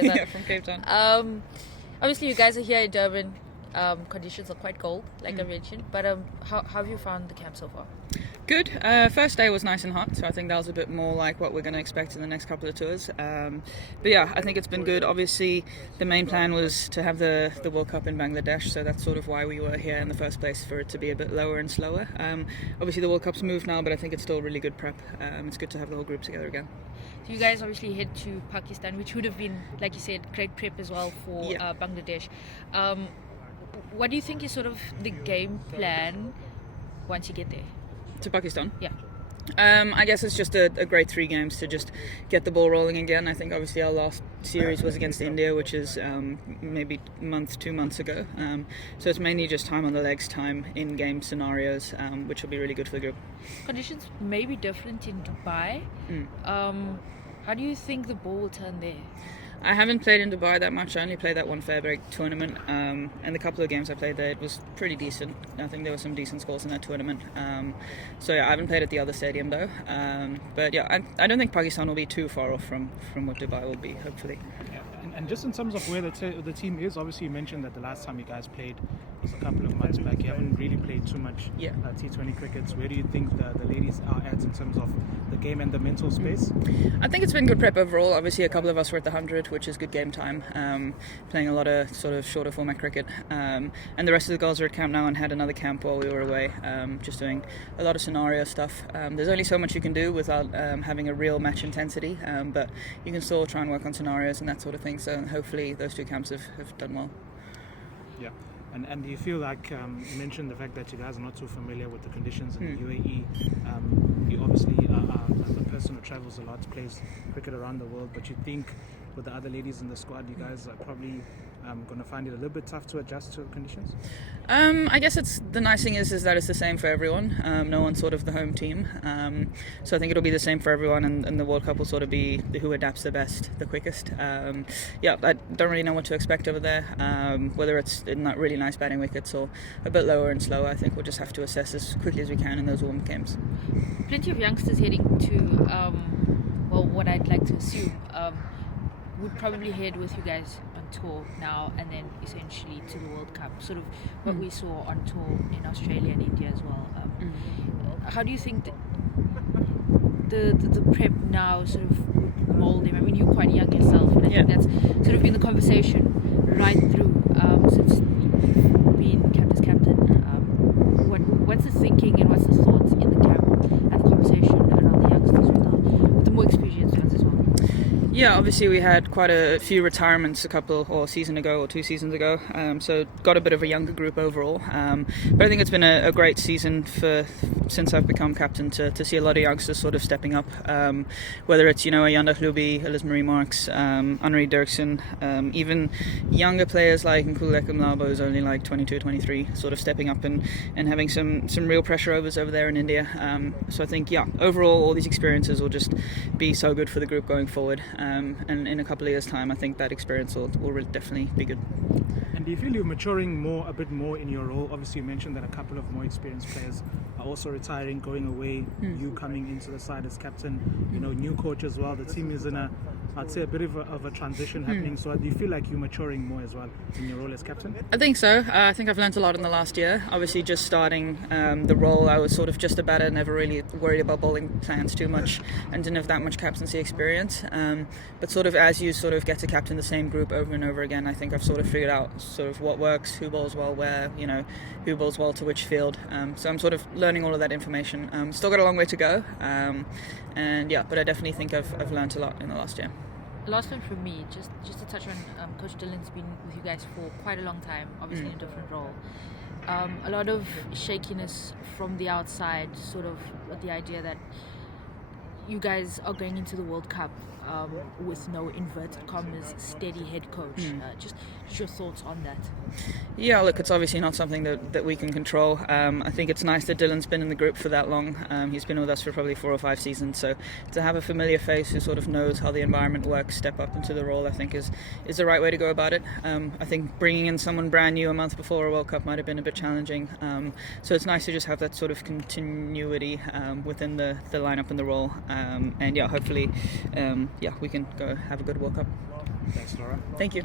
Yeah, from Cape Town. Obviously, you guys are here in Durban. Conditions are quite cold, like I mentioned. But how have you found the camp so far? Good. First day was nice and hot, so I think that was a bit more like what we're going to expect in the next couple of tours. But yeah, I think it's been good. Obviously, the main plan was to have the World Cup in Bangladesh, so that's sort of why we were here in the first place, for it to be a bit lower and slower. Obviously, the World Cup's moved now, but I think it's still really good prep. It's good to have the whole group together again. So you guys obviously head to Pakistan, which would have been, like you said, great prep as well for Bangladesh. What do you think is sort of the game plan once you get there? To Pakistan? Yeah. I guess it's just a great 3 games to just get the ball rolling again. I think obviously our last series was against India, which is maybe 2 months ago. So it's mainly just time on the legs, time in game scenarios, which will be really good for the group. Conditions may be different in Dubai. How do you think the ball will turn there? I haven't played in Dubai that much. I only played that one Fairbank tournament, and the couple of games I played there, it was pretty decent. I think there were some decent scores in that tournament. So yeah, I haven't played at the other stadium though. But yeah, I don't think Pakistan will be too far off from what Dubai will be, hopefully. Yeah. And just in terms of where the team is, obviously you mentioned that the last time you guys played was a couple of months back. You haven't really played too much T20 crickets. Where do you think the ladies are at in terms of the game and the mental space? I think it's been good prep overall. Obviously a couple of us were at the 100, which is good game time, playing a lot of sort of shorter format cricket, and the rest of the girls are at camp now and had another camp while we were away, just doing a lot of scenario stuff. There's only so much you can do without having a real match intensity, but you can still try and work on scenarios and that sort of thing, so hopefully those 2 camps have done well. Yeah. And do you feel like, you mentioned the fact that you guys are not too familiar with the conditions in the UAE. You obviously are a person who travels a lot, plays cricket around the world, but you think with the other ladies in the squad, you guys are probably going to find it a little bit tough to adjust to conditions? I guess the nice thing is that it's the same for everyone. No one's sort of the home team. So I think it'll be the same for everyone, and the World Cup will sort of be who adapts the best, the quickest. Yeah, I don't really know what to expect over there, whether it's not really nice batting wickets or a bit lower and slower. I think we'll just have to assess as quickly as we can in those warm games. Plenty of youngsters heading to, what I'd like to assume, would probably head with you guys on tour now and then essentially to the World Cup, sort of what we saw on tour in Australia and India as well. How do you think the prep now sort of would mold them? I mean, you're quite young yourself, and I think that's sort of been the conversation right through since you've been campus captain. What's the thinking and what's the thoughts in the camp and the conversation around the youngsters with the more experienced ones as well? Yeah, obviously we had quite a few retirements a season ago or 2 seasons ago, so got a bit of a younger group overall. But I think it's been a great season since I've become captain to see a lot of youngsters sort of stepping up, whether it's Ayanda Hlubi, Ellis Marie Marks, Anri Dirksen, even younger players like Nkululeko Mlabo, who's only like 22, 23, sort of stepping up and having some real pressure overs over there in India. So I think, overall all these experiences will just be so good for the group going forward. And in a couple of years' time, I think that experience will really definitely be good. And do you feel you're maturing a bit more in your role? Obviously, you mentioned that a couple of more experienced players are also retiring, going away. You coming into the side as captain, new coach as well. The team is in I'd say a bit of a transition happening. So do you feel like you're maturing more as well in your role as captain? I think so. I think I've learned a lot in the last year. Obviously, just starting the role, I was sort of just a batter, never really worried about bowling plans too much, and didn't have that much captaincy experience. But sort of as you sort of get to captain the same group over and over again, I think I've sort of figured out sort of what works, who bowls well where, who bowls well to which field. So I'm sort of learning all of that information. Still got a long way to go, but I definitely think I've learned a lot in the last year. Last one from me, just to touch on, Coach Dylan's been with you guys for quite a long time, obviously in a different role. A lot of shakiness from the outside, sort of with the idea that you guys are going into the World Cup with no inverted commas steady head coach. Just your thoughts on that? Yeah, look, it's obviously not something that we can control. I think it's nice that Dylan's been in the group for that long. He's been with us for probably 4 or 5 seasons, so to have a familiar face who sort of knows how the environment works, step up into the role, I think is the right way to go about it. I think bringing in someone brand new a month before a World Cup might have been a bit challenging, so it's nice to just have that sort of continuity within the lineup and the role, and hopefully we can go have a good World Cup. Thanks, Laura. Thank you.